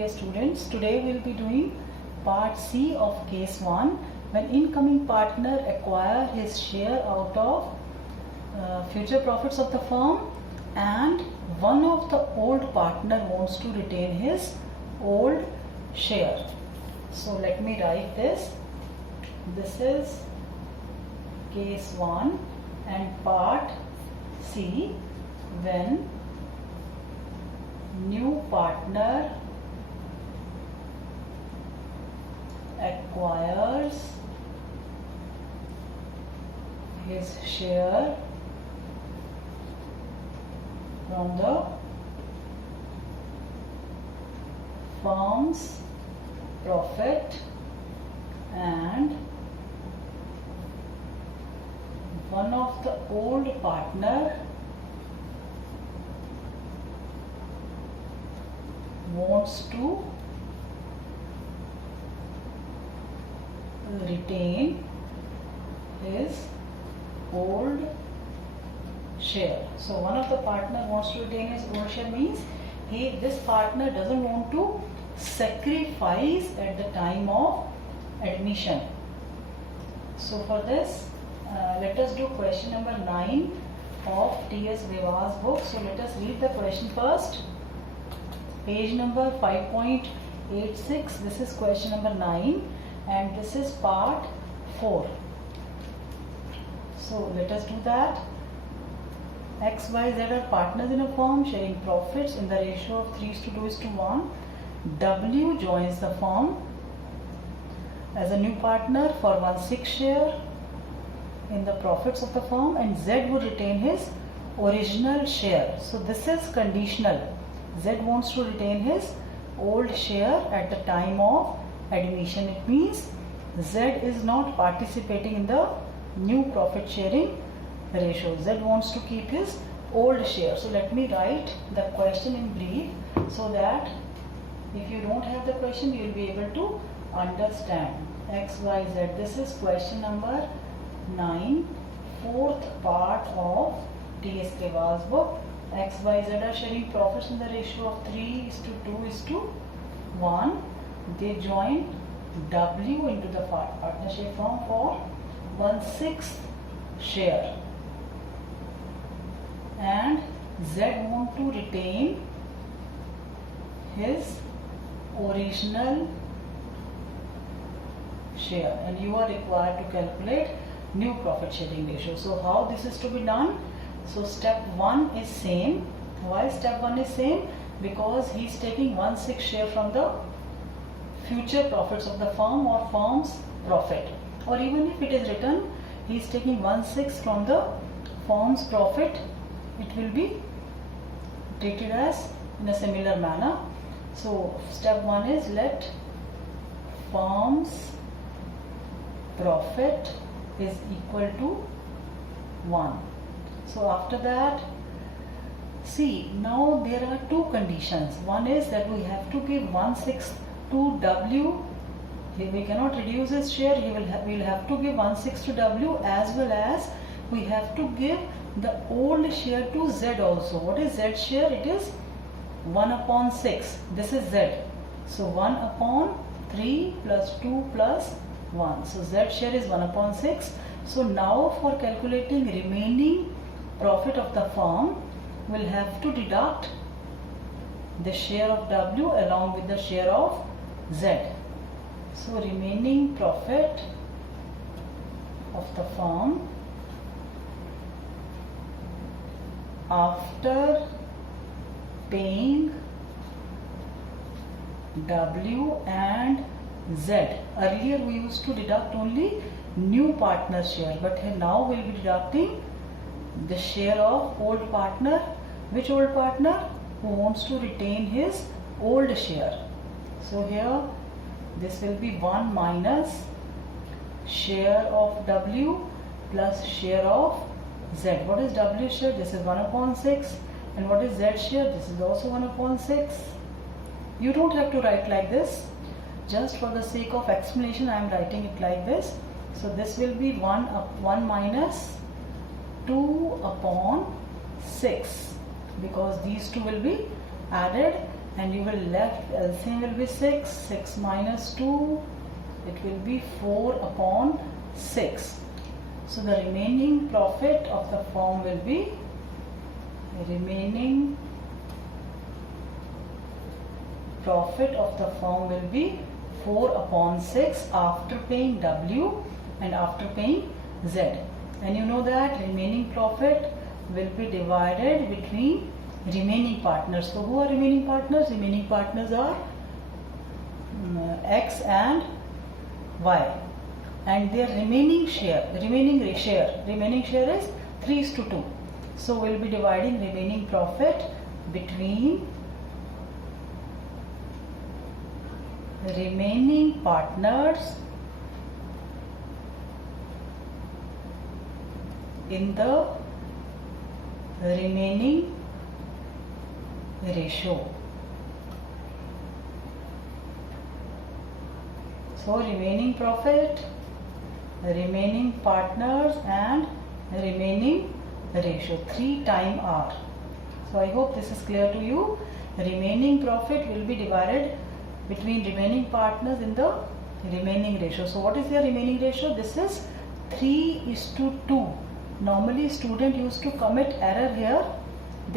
dear students. Today we will be doing part C of case 1, when incoming partner acquire his share out of future profits of the firm and one of the old partner wants to retain his old share. So let me write this. This is case 1 and part C, when new partner acquires his share from the firm's profit and one of the old partner wants to retain his old share. So one of the partner wants to retain his old share means this partner doesn't want to sacrifice at the time of admission. So for this, let us do question number 9 of T.S. Deva's book. So let us read the question first. Page number 5.86. This is question number 9 and this is part 4. So let us do that. X, Y, Z are partners in a firm sharing profits in the ratio of 3:2:1. W joins the firm as a new partner for 1/6 share in the profits of the firm, and Z would retain his original share. So this is conditional. Z wants to retain his old share at the time of admission. It means Z is not participating in the new profit sharing ratio. Z wants to keep his old share. So let me write the question in brief so that if you don't have the question, you will be able to understand. X, Y, Z. This is question number 9, fourth part of T.S. Deva's book. X, Y, Z are sharing profits in the ratio of 3:2:1. They join W into the partnership firm for 1/6 share, and Z want to retain his original share, and you are required to calculate new profit sharing ratio. So how this is to be done? So step 1 is same. Why step 1 is same? Because he is taking 1/6 share from the future profits of the firm or firm's profit, or even if it is written he is taking 1/6 from the firm's profit, it will be treated as in a similar manner. So step 1 is let firm's profit is equal to 1. So after that, see, now there are two conditions. One is that we have to give 1/6 to W. We cannot reduce his share. We will have to give 1/6 to W, as well as we have to give the old share to Z also. What is Z share? It is 1/6. This is Z. So 1/3 plus 2 plus 1. So Z share is 1/6. So now for calculating remaining profit of the firm, we'll have to deduct the share of W along with the share of Z. So remaining profit of the firm after paying W and Z. Earlier we used to deduct only new partner share, but now we'll be deducting the share of old partner. Which old partner? Who wants to retain his old share. So here this will be 1 minus share of W plus share of Z. What is W share? This is 1/6. And what is Z share? This is also 1/6. You don't have to write like this. Just for the sake of explanation, I am writing it like this. So this will be 1 minus 2/6, because these two will be added and you will left LCM will be 6. 6 minus 2, it will be 4 upon 6. So the remaining profit of the firm will be remaining profit of the firm will be 4 upon 6 after paying W and after paying Z. And you know that remaining profit will be divided between remaining partners. So who are remaining partners? Remaining partners are X and Y. And their remaining share is 3:2. So we will be dividing remaining profit between remaining partners in the remaining ratio. So remaining profit, remaining partners and remaining ratio, 3 times R. So I hope this is clear to you. Remaining profit will be divided between remaining partners in the remaining ratio. So what is their remaining ratio? This is 3:2. Normally student used to commit error here.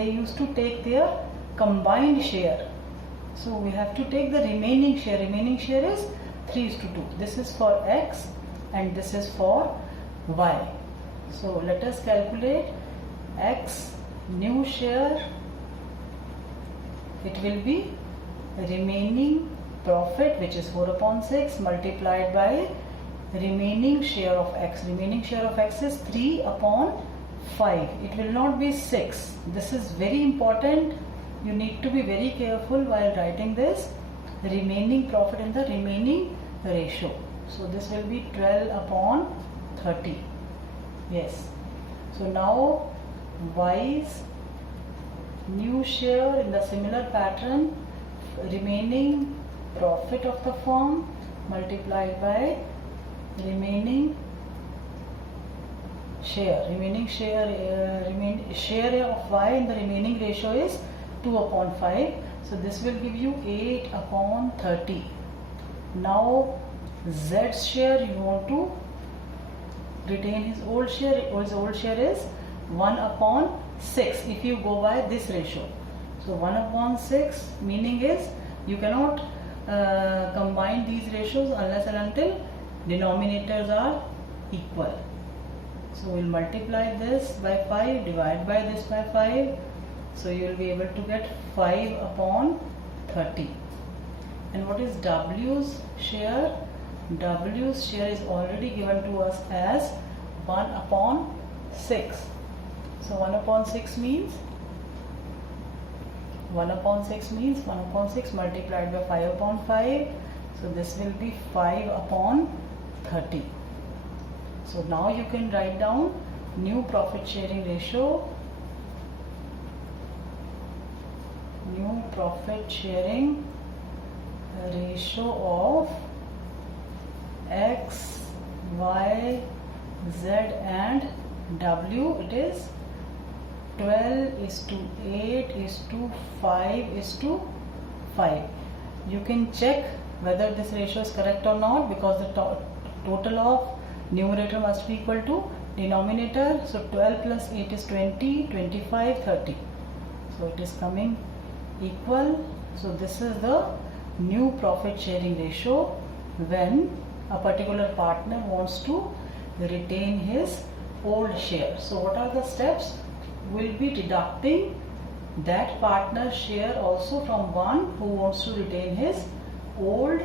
They used to take their combined share. So we have to take the remaining share. Remaining share is 3:2. This is for X and this is for Y. So let us calculate X new share. It will be remaining profit, which is 4 upon 6, multiplied by remaining share of X. Remaining share of X is 3 upon 5. It will not be 6. This is very important. You need to be very careful while writing this. Remaining profit in the remaining ratio. So this will be 12 upon 30. Yes. So now Y's new share in the similar pattern, remaining profit of the firm multiplied by remaining share. Remaining share of Y in the remaining ratio is 2 upon 5. So this will give you 8 upon 30. Now Z's share, you want to retain his old share. His old share is 1 upon 6 if you go by this ratio. So 1 upon 6 meaning is you cannot combine these ratios unless and until denominators are equal. So we'll multiply this by 5, divide by this by 5. So you will be able to get 5 upon 30. And what is W's share? W's share is already given to us as 1 upon 6. So 1 upon 6 means 1 upon 6 multiplied by 5 upon 5. So this will be 5 upon 30. So now you can write down new profit sharing ratio. New profit sharing ratio of X, Y, Z and W. It is 12:8:5:5. You can check whether this ratio is correct or not, because the total of numerator must be equal to denominator. So 12 plus 8 is 20, 25, 30. So it is coming equal. So this is the new profit sharing ratio when a particular partner wants to retain his old share. So what are the steps? We'll be deducting that partner's share also from one who wants to retain his old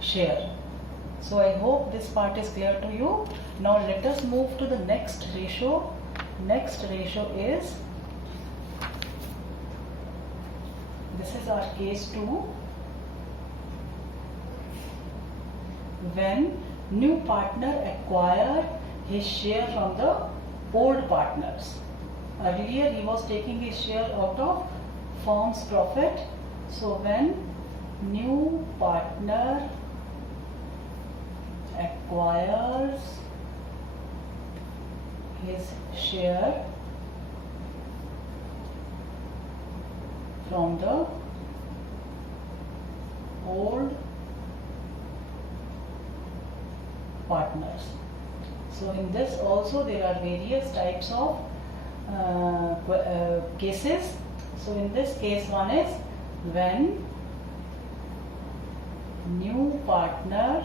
share. So I hope this part is clear to you. Now let us move to the next ratio. Next ratio is, this is our case 2. When new partner acquire his share from the old partners. Earlier he was taking his share out of firm's profit. So when new partner acquires his share from the old partners. So in this also there are various types of cases. So in this case one is when new partner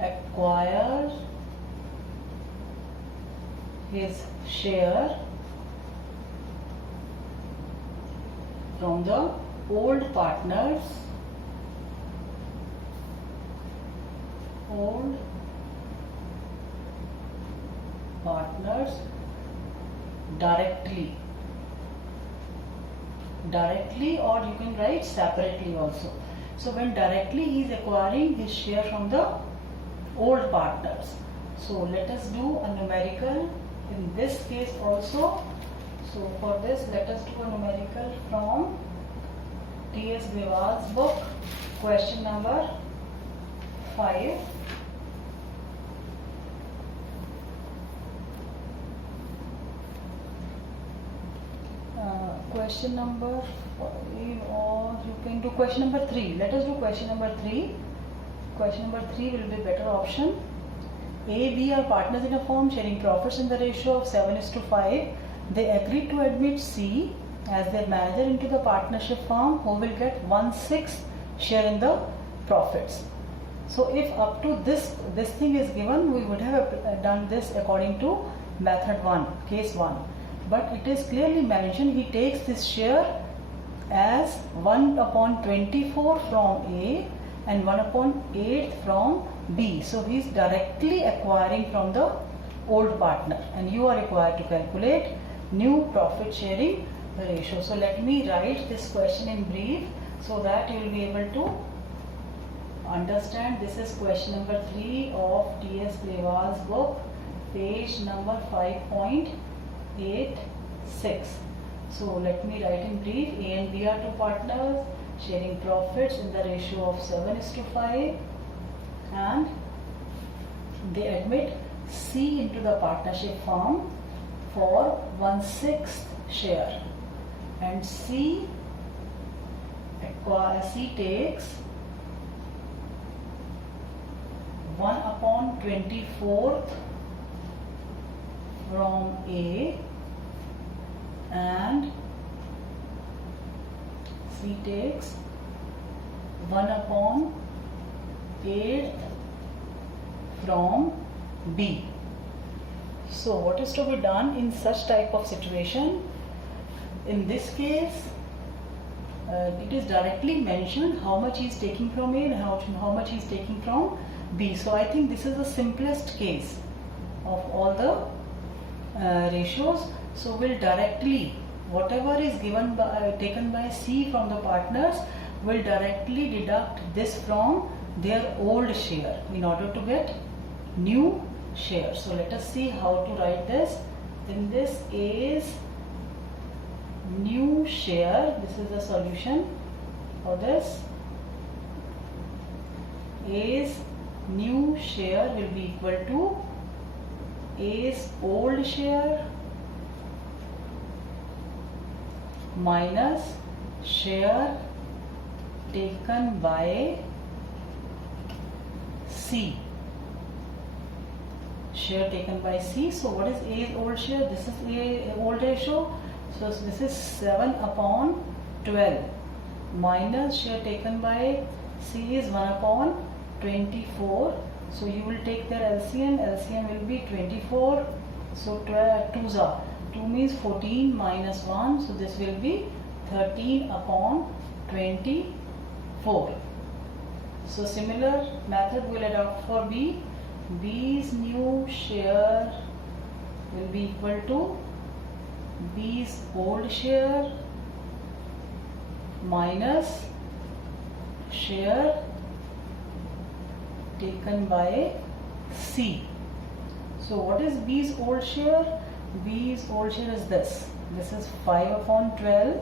acquires his share from the old partners, directly, or you can write separately also. So when directly he is acquiring his share from the old partners. So let us do a numerical in this case also. So for this let us do a numerical from T.S. Grewal's book, question number 5. Question number 5, or you can do question number 3. Let us do question number 3. Question number 3 will be a better option. A, B are partners in a firm sharing profits in the ratio of 7:5. They agreed to admit C as their manager into the partnership firm, who will get 1/6 share in the profits. So if up to this thing is given, we would have done this according to method 1, case 1. But it is clearly mentioned he takes this share as 1/24 from A and 1/8 from B. So he is directly acquiring from the old partner, and you are required to calculate new profit sharing ratio. So let me write this question in brief so that you will be able to understand. This is question number 3 of T.S. Grewal's book, page number 5.86. So let me write in brief. A and B are two partners sharing profits in the ratio of 7:5, and they admit C into the partnership firm for 1/6 share, and C takes 1/24 from A, and C takes 1/8 from B. So what is to be done in such type of situation? In this case, it is directly mentioned how much he is taking from A and how much he is taking from B. So I think this is the simplest case of all the ratios. So we'll directly, whatever is given by, taken by C from the partners, will directly deduct this from their old share in order to get new share. So let us see how to write this. In this is new share. This is the solution for this. A's new share will be equal to A's old share minus share taken by C. Share taken by C. So what is A's old share? This is A old ratio. So this is 7/12 minus share taken by C is 1/24. So you will take their LCM. LCM will be 24. So 2's are 2 means 14 minus 1. So this will be 13/24. So similar method will adopt for B. B's new share will be equal to B's old share minus share taken by C. So what is B's old share? B's old share is this. This is 5/12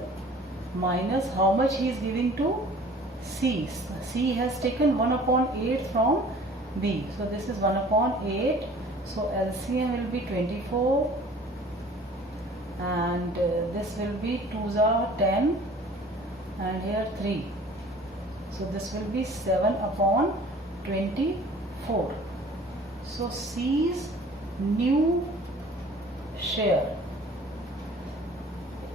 minus how much he is giving to C. C has taken 1/8 from B. So this is 1/8. So LCM will be 24, and this will be 2's are 10 and here 3. So this will be 7 upon 24. So C's new share.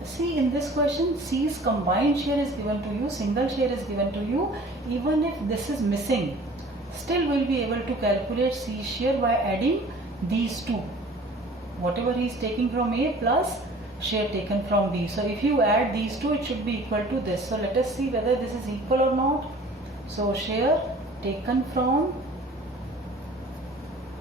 See, in this question, C's combined share is given to you, single share is given to you. Even if this is missing, still we'll be able to calculate C's share by adding these two. Whatever he is taking from A plus share taken from B. So if you add these two, it should be equal to this. So let us see whether this is equal or not. So share taken from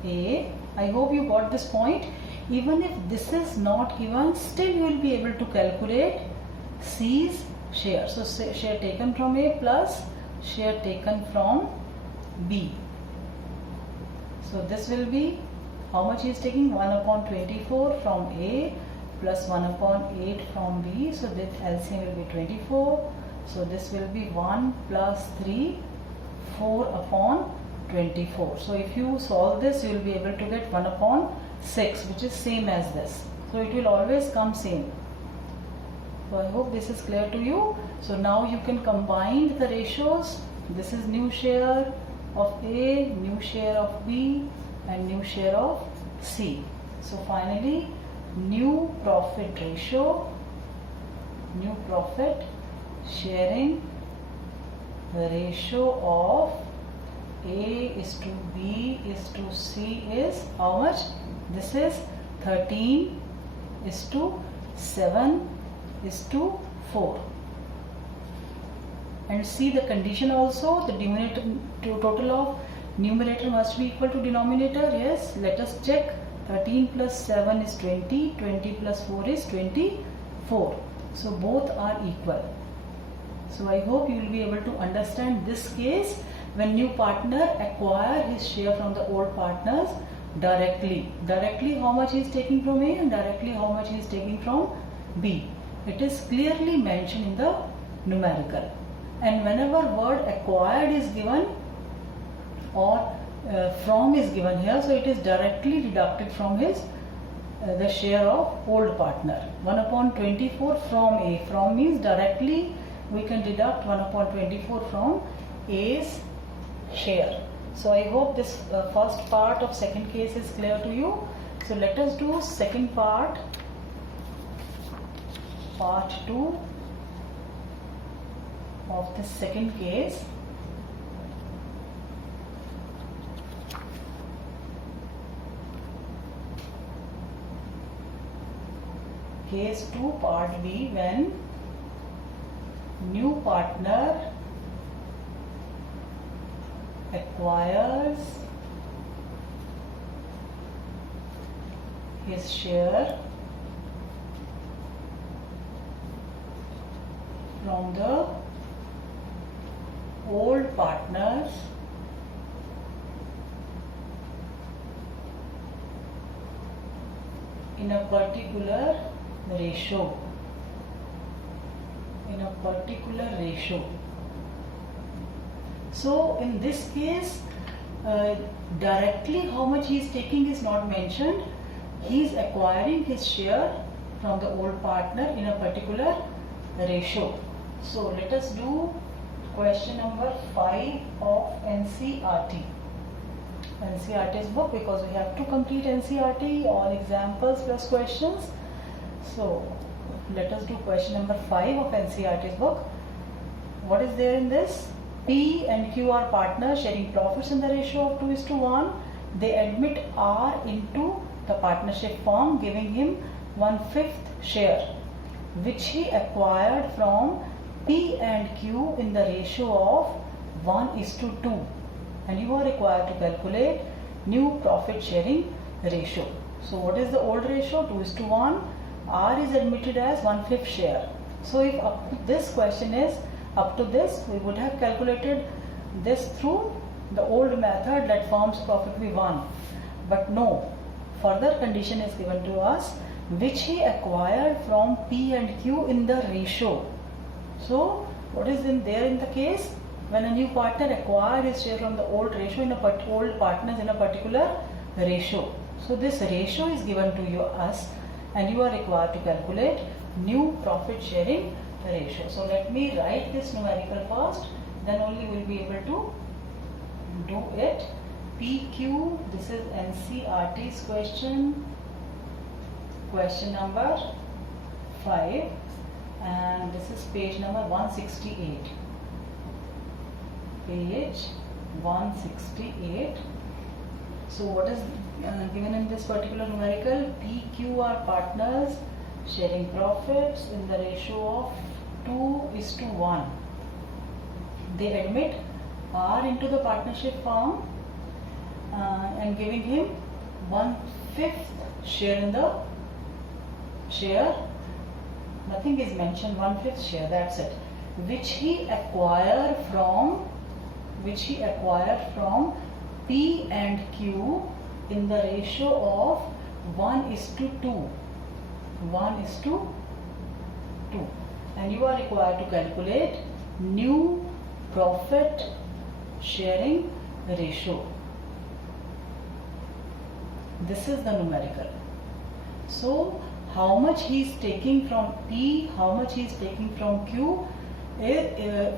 A. I hope you got this point. Even if this is not given, still you will be able to calculate C's share. So share taken from A plus share taken from B. So this will be, how much he is taking? 1 upon 24 from A plus 1 upon 8 from B. So this LCM will be 24. So this will be 1 plus 3, 4 upon 24. So if you solve this, you will be able to get 1 upon 6, which is same as this. So it will always come same. So I hope this is clear to you. So now you can combine the ratios. This is new share of A, new share of B, and new share of C. So finally, new profit ratio, new profit sharing ratio of A is to B is to C is how much? This is 13 is to 7 is to 4. And see the condition also, the denominator to total of numerator must be equal to denominator. Yes, let us check. 13 plus 7 is 20, 20 plus 4 is 24. So both are equal. So I hope you will be able to understand this case when new partner acquire his share from the old partners directly. Directly how much he is taking from A and directly how much he is taking from B. It is clearly mentioned in the numerical. And whenever word acquired is given or from is given here, so it is directly deducted from his the share of old partner. 1 upon 24 from A. From means directly we can deduct 1 upon 24 from A's share. So I hope this first part of second case is clear to you. So let us do second part, part 2 of this second case. Case 2 part B, when new partner acquires his share from the old partners in a particular ratio. In a particular ratio. So in this case, directly how much he is taking is not mentioned. He is acquiring his share from the old partner in a particular ratio. So let us do question number 5 of NCERT. NCERT's book, because we have to complete NCERT, all examples plus questions. So let us do question number 5 of NCERT's book. What is there in this? P and Q are partners sharing profits in the ratio of 2:1. They admit R into the partnership firm, giving him 1/5 share, which he acquired from P and Q in the ratio of 1:2. And you are required to calculate new profit sharing ratio. So what is the old ratio? 2:1. R is admitted as 1/5 share. So if up to this question is up to this, we would have calculated this through the old method, let firm's profit be 1. But no, further condition is given to us, which he acquired from P and Q in the ratio. So what is in there in the case? When a new partner acquired his share from the old ratio in a old partners in a particular ratio. So this ratio is given to you us, and you are required to calculate new profit sharing the ratio. So let me write this numerical first, then only we'll be able to do it. PQ, this is NCERT's question number 5, and this is page number 168. Page 168. So what is given in this particular numerical? PQ are partners sharing profits in the ratio of 2:1. They admit R into the partnership firm and giving him 1/5 share in the share. Nothing is mentioned. 1/5 share. That's it. Which he acquired from P and Q in the ratio of 1:2. 1:2. And you are required to calculate new profit sharing ratio. This is the numerical. So how much he is taking from P, how much he is taking from Q,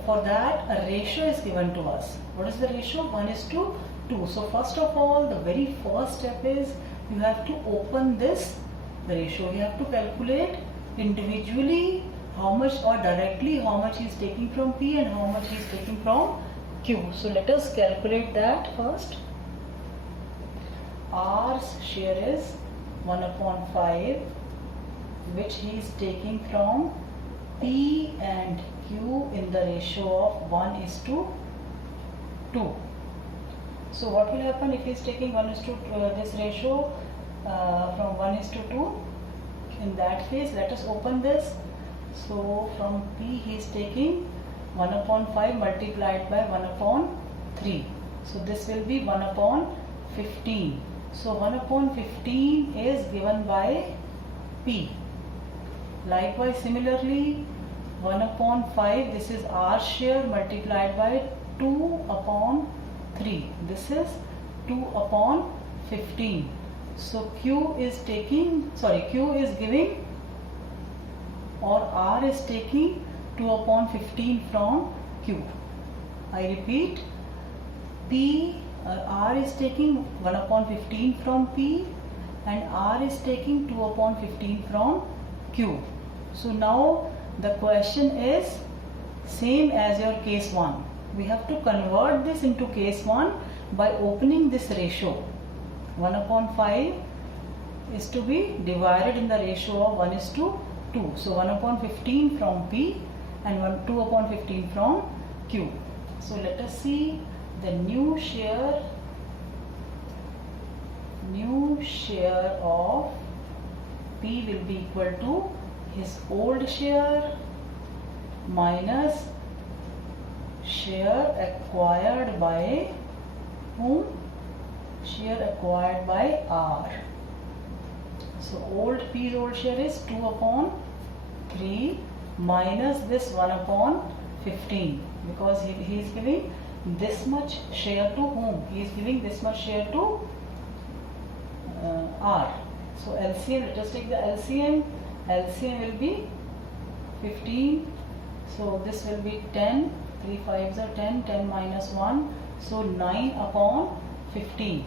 for that a ratio is given to us. What is the ratio? 1:2. So first of all, the very first step is you have to open this ratio. You have to calculate individually how much, or directly how much he is taking from P and how much he is taking from Q. So let us calculate that first. R's share is 1/5, which he is taking from P and Q in the ratio of 1:2. So what will happen if he is taking this ratio from 1:2? In that case, let us open this. So from P he is taking 1/5 multiplied by 1/3. So this will be 1/15. So 1/15 is given by P. Likewise, similarly, 1/5, this is R share multiplied by 2/3. This is 2/15. So Q is giving, or R is taking 2/15 from Q. I repeat, R is taking 1/15 from P and R is taking 2/15 from Q. So now the question is same as your case 1. We have to convert this into case 1 by opening this ratio. 1/5 is to be divided in the ratio of 1:2. So 1/15 from P and 2/15 from Q. So let us see the new share of P will be equal to his old share minus share acquired by whom? Share acquired by R. So P's old share is 2/3 minus this 1/15, because he is giving this much share to whom? He is giving this much share to R. So LCM, let us take the LCM. LCM will be 15. So this will be 10. 3 5s are 10. 10 minus 1. So 9/15.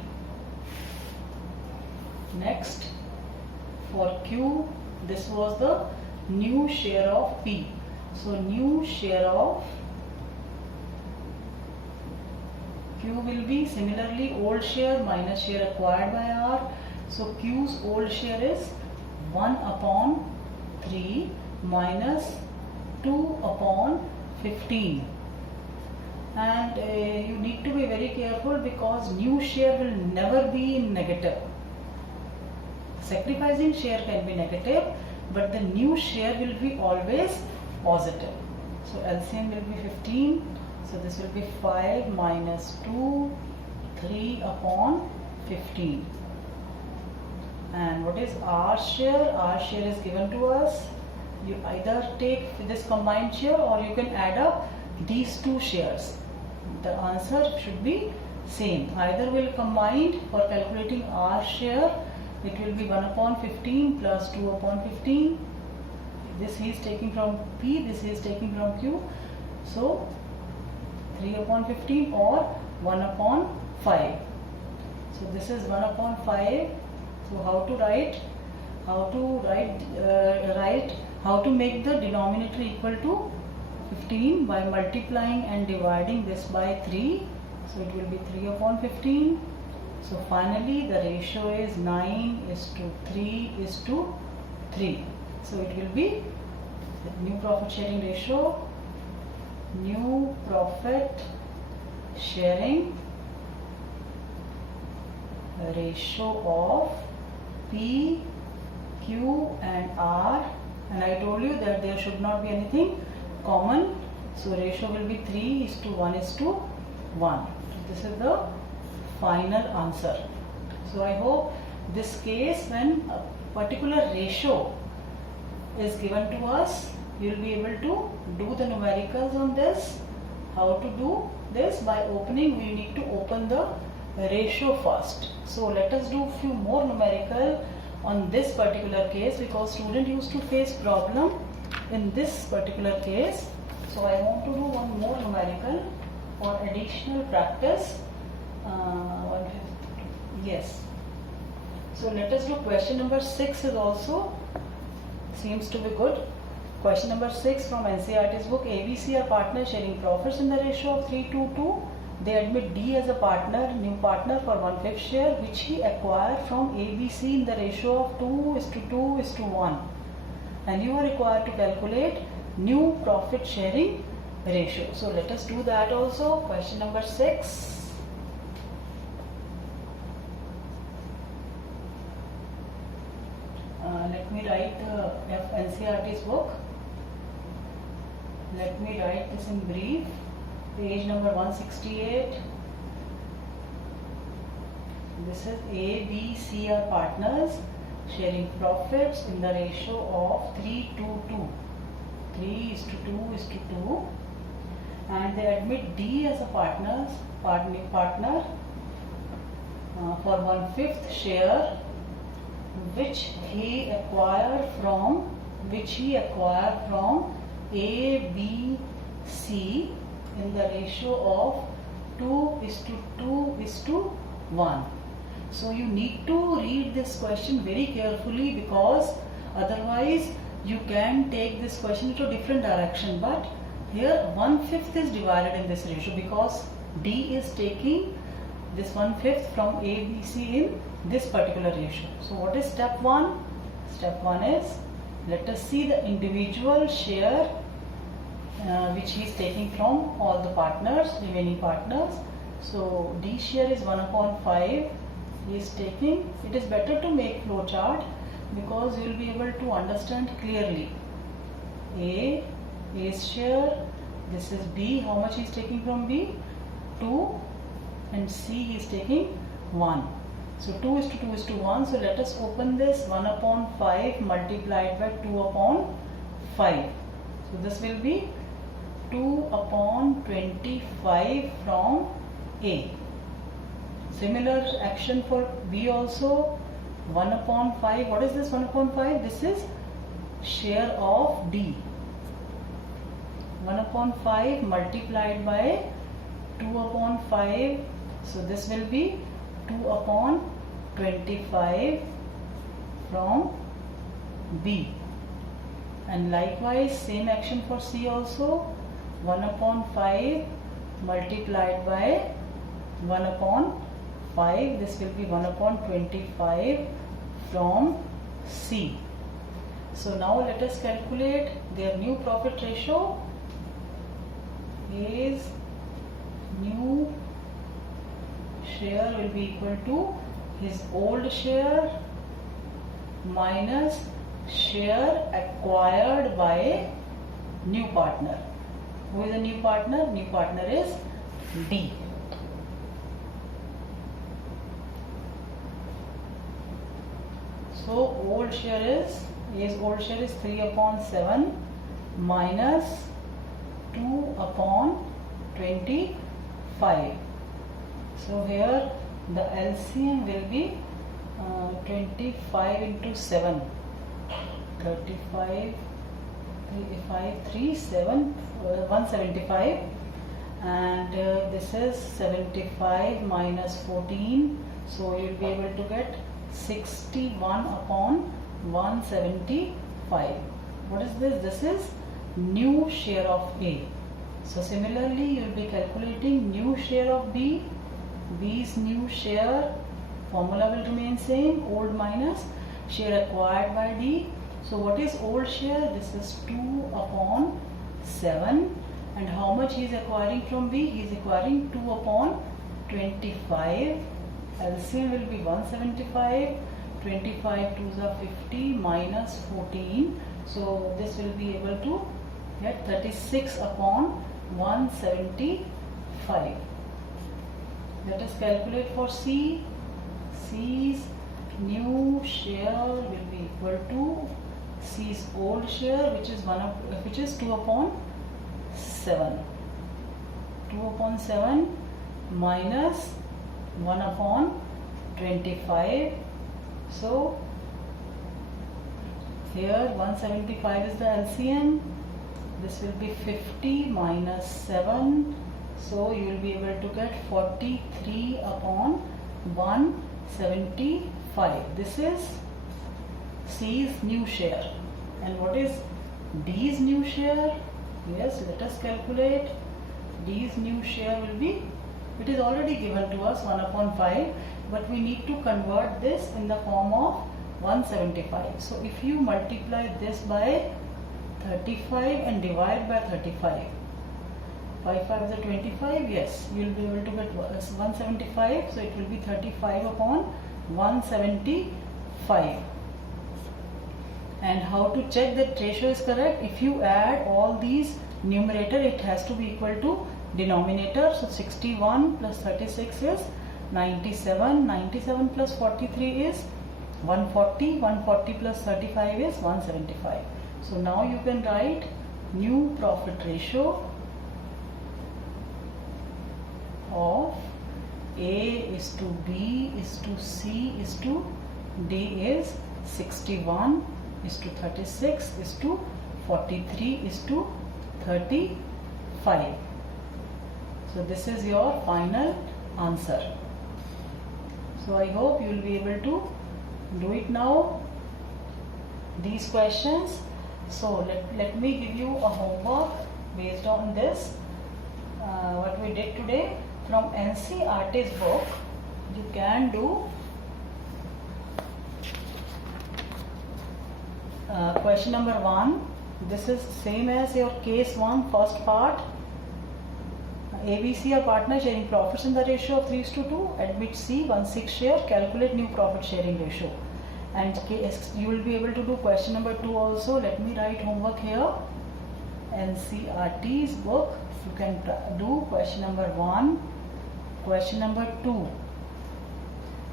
Next, for Q, this was the new share of P. So new share of Q will be similarly old share minus share acquired by R. So Q's old share is 1/3 minus 2/15. And you need to be very careful, because new share will never be in negative. Sacrificing share can be negative, but the new share will be always positive. So LCM will be 15. So this will be 5 minus 2, 3/15. And what is R share? R share is given to us. You either take this combined share or you can add up these two shares. The answer should be same. Either will combine. For calculating R share, it will be 1/15 plus 2/15. this he is taking from P, this he is taking from Q. So 3 upon 15 or 1 upon 5. So this is 1 upon 5. So how to write? How to make the denominator equal to 15 by multiplying and dividing this by 3. So it will be 3 upon 15. So finally the ratio is 9:3:3. So it will be the new profit sharing ratio. New profit sharing ratio of P, Q and R, and I told you that there should not be anything common, so ratio will be 3:1:1. This is the final answer. So I hope this case, when a particular ratio is given to us, you will be able to do the numericals on this. How to do this? By opening, we need to open the ratio first. So let us do few more numerical on this particular case, because student used to face problem in this particular case. So I want to do one more numerical for additional practice. Yes. So let us do question number 6 is also seems to be good. Question number 6 from NCERT's book. ABC are partners sharing profits in the ratio of 3:2. They admit D as a partner, new partner for 1/5 share, which he acquired from ABC in the ratio of 2:2:1. And you are required to calculate new profit sharing ratio. So let us do that also. Question number 6. Let me write the NCERT's book. Let me write this in brief. Page number 168. This is A, B, C are partners sharing profits in the ratio of 3:2. 3:2:2. And they admit D as a partner for 1/5 share, which he acquired from A, B, C in the ratio of 2:2:1. So you need to read this question very carefully, because otherwise you can take this question into a different direction. But here 1/5 is divided in this ratio, because D is taking this 1/5 from A, B, C in this particular ratio. So what is step 1? Step 1 is, let us see the individual share which he is taking from all the partners, remaining partners. So D share is 1/5. He is taking. It is better to make flow chart, because you will be able to understand clearly. A's share. This is B. How much he is taking from B? 2. And C he is taking 1. So 2:2:1. So let us open this. 1/5 multiplied by 2/5. So this will be 2/25 from A. Similar action for B also. 1/5. What is this 1/5? This is share of D. 1/5 multiplied by 2/5. So this will be 2/25 from B. And likewise same action for C also. 1/5 multiplied by 1/5. This will be 1/25 from C. So now let us calculate their new profit ratio. His new share will be equal to his old share minus share acquired by new partner. Who is the new partner? New partner is D. So old share is, his old share is 3/7 minus 2/25. So here the LCM will be 25 into 7, 35 175, and this is 75 minus 14, so you will be able to get 61 upon 175. What is this? This is new share of A. So similarly you will be calculating new share of B. B's new share formula will remain same, old minus share acquired by D. So what is old share? This is 2 upon 7, and how much he is acquiring from B? He is acquiring 2 upon 25. LCM will be 175. 25 2s are 50 minus 14. So this will be able to get 36 upon 175. Let us calculate for C. C's new share will be equal to C's old share, which is 2 upon 7. 2 upon 7 minus 1 upon 25. So here 175 is the LCM. This will be 50 minus 7. So you will be able to get 43 upon 175. This is C's new share. And what is D's new share? Yes, let us calculate. D's new share will be, it is already given to us 1 upon 5, but we need to convert this in the form of 175. So if you multiply this by 35 and divide by 35, 5 5 is a 25, yes, you will be able to get 175, so it will be 35 upon 175. And how to check that ratio is correct? If you add all these numerator, it has to be equal to denominator. So 61 plus 36 is 97, 97 plus 43 is 140, 140 plus 35 is 175. So now you can write new profit ratio of A is to B is to C is to D is 61 is to 36 is to 43 is to 35. So this is your final answer. So I hope you will be able to do it now, these questions. So let me give you a homework based on this, what we did today. From NCERT's book, you can do question number 1. This is same as your case 1 first part. ABC are partner sharing profits in the ratio of 3:2. Admit C 1/6 share. Calculate new profit sharing ratio. And you will be able to do question number 2 also. Let me write homework here. NCERT's book. You can do question number 1, question number 2.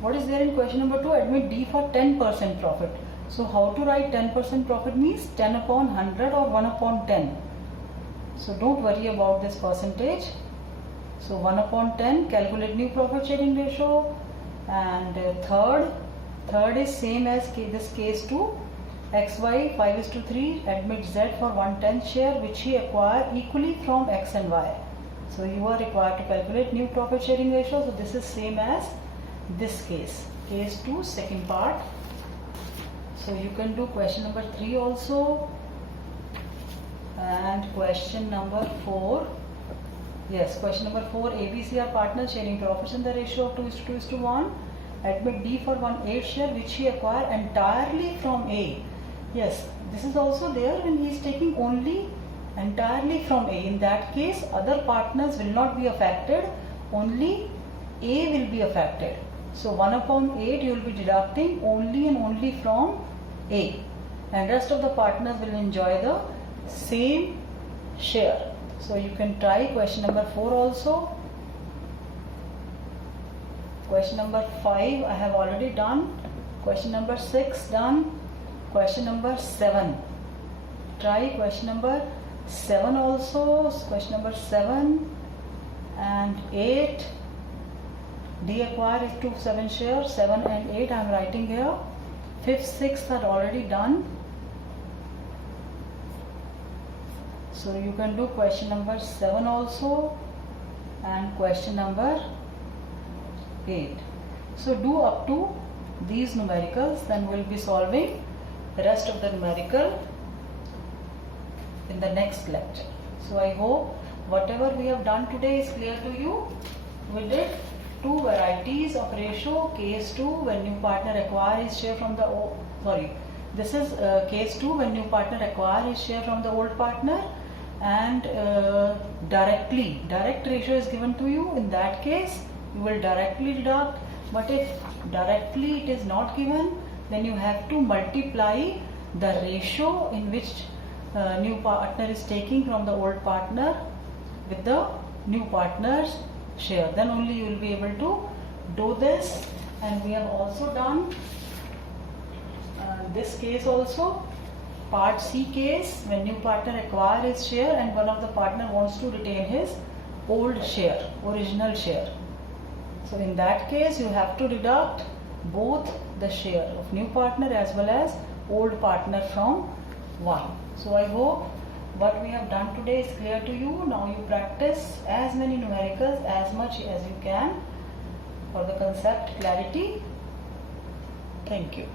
What is there in question number 2? Admit D for 10% profit. So how to write 10% profit means 10 upon 100 or 1 upon 10. So don't worry about this percentage. So 1 upon 10, calculate new profit sharing ratio. And third is same as this case 2. XY 5:3, admit Z for 1/10 share which he acquired equally from X and Y. So you are required to calculate new profit sharing ratio. So this is same as this case 2 second part. So you can do question number 3 also, and question number 4. Yes, question number 4, ABC are partners sharing profits in the ratio of 2:1. Admit D for 1/8 share which he acquired entirely from A. Yes, this is also there when he is taking only entirely from A. In that case, other partners will not be affected, only A will be affected. So 1 upon 8 you will be deducting only and only from A, and rest of the partners will enjoy the same share. So you can try question number 4 also. Question number 5 I have already done. Question number 6 done. Question number 7. Try question number 7 also. Question number 7 and 8. D acquire is 2 7 shares. 7 and 8 I am writing here. 5th, 6th are already done. So you can do question number 7 also and question number 8. So do up to these numericals, then we'll be solving the rest of the numerical in the next lecture. So I hope whatever we have done today is clear to you. We did 2 varieties of ratio. Case 2, when new partner acquire his share from the this is case 2, when new partner acquire his share from the old partner, and direct ratio is given to you. In that case you will directly deduct, but if directly it is not given, then you have to multiply the ratio in which new partner is taking from the old partner with the new partner's share. Then only you will be able to do this. And we have also done this case also, part C case, when new partner acquire his share and one of the partner wants to retain his old share, original share. So in that case you have to deduct both the share of new partner as well as old partner from one. So I hope what we have done today is clear to you. Now you practice as many numericals as much as you can for the concept clarity. Thank you.